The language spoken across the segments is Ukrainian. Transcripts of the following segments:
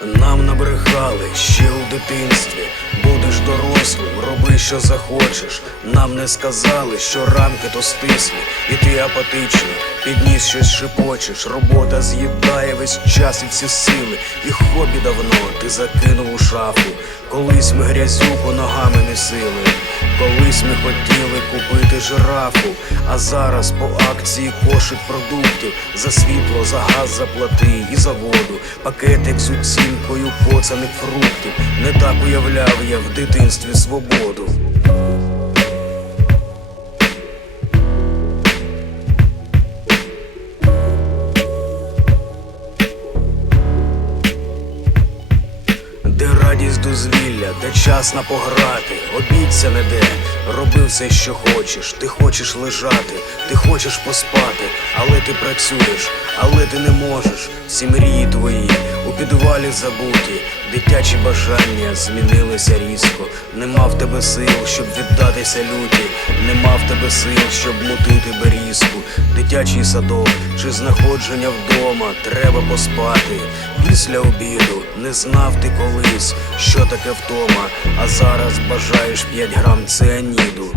Нам набрехали ще у дитинстві. Будеш дорослим, роби, що захочеш. Нам не сказали, що рамки то стислі, і ти апатичний, підніс щось шепочеш. Робота з'їдає весь час і всі сили. І хобі давно ти закинув у шафу. Колись ми грязюку ногами місили. Колись ми хотіли купити жирафу, а зараз по акції кошик продуктів за світло, за газ заплати і за воду. Пакетик з оцінкою поцаних фруктів. Не так уявляв я в дитинстві свободу. Дозвілля, де час на пограти, обіця не де, роби все, що хочеш. Ти хочеш лежати, ти хочеш поспати, але ти працюєш, але ти не можеш. Всі мрії твої у підвалі забуті, дитячі бажання змінилися різко. Нема в тебе сил, щоб віддатися люті, нема в тебе сил, щоб мутити берізку. Дитячий садок чи знаходження вдома, треба поспати. Після обіду не знав ти колись, що таке втома, а зараз бажаєш 5 грам цианіду.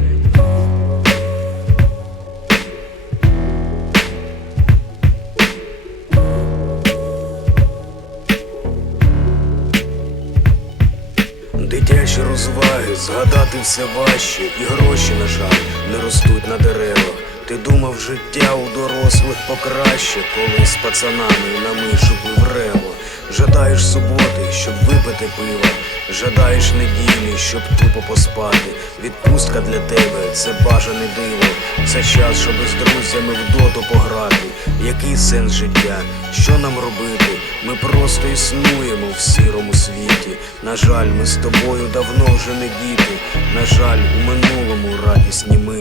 Дитячі розваги, згадати все важче, і гроші, на жаль, не ростуть на деревах. Ти думав, життя у дорослих покраще, коли з пацанами на мишу пив рево. Жадаєш суботи, щоб випити пиво, жадаєш неділі, щоб тупо поспати. Відпустка для тебе це бажане диво. Це час, щоб з друзями в доту пограти. Який сенс життя? Що нам робити? Ми просто існуємо в сірому світі. На жаль, ми з тобою давно вже не діти. На жаль, у минулому радісні миті.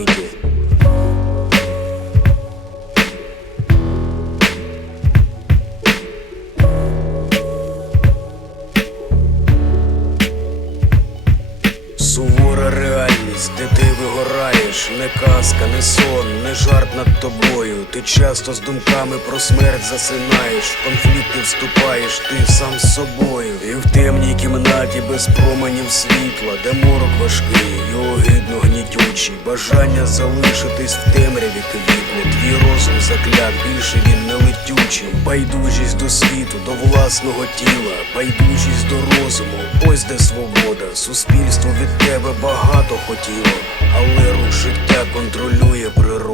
Сувора реальність, де ти вигораєш, не казка, не сон, не жарт над тобою. Ти часто з думками про смерть засинаєш, в конфлікти вступаєш, ти сам з собою. І в темній кімнаті без променів світла, де морок важкий, і огидно гнітючий. Бажання залишитись в темряві квітне. Твій розум заклят, більше він не летючий. Байдужість до світу, до власного тіла, байдужість до розуму. Ось де свобода. Суспільство від тебе багато хотіло, але рух життя контролює природа.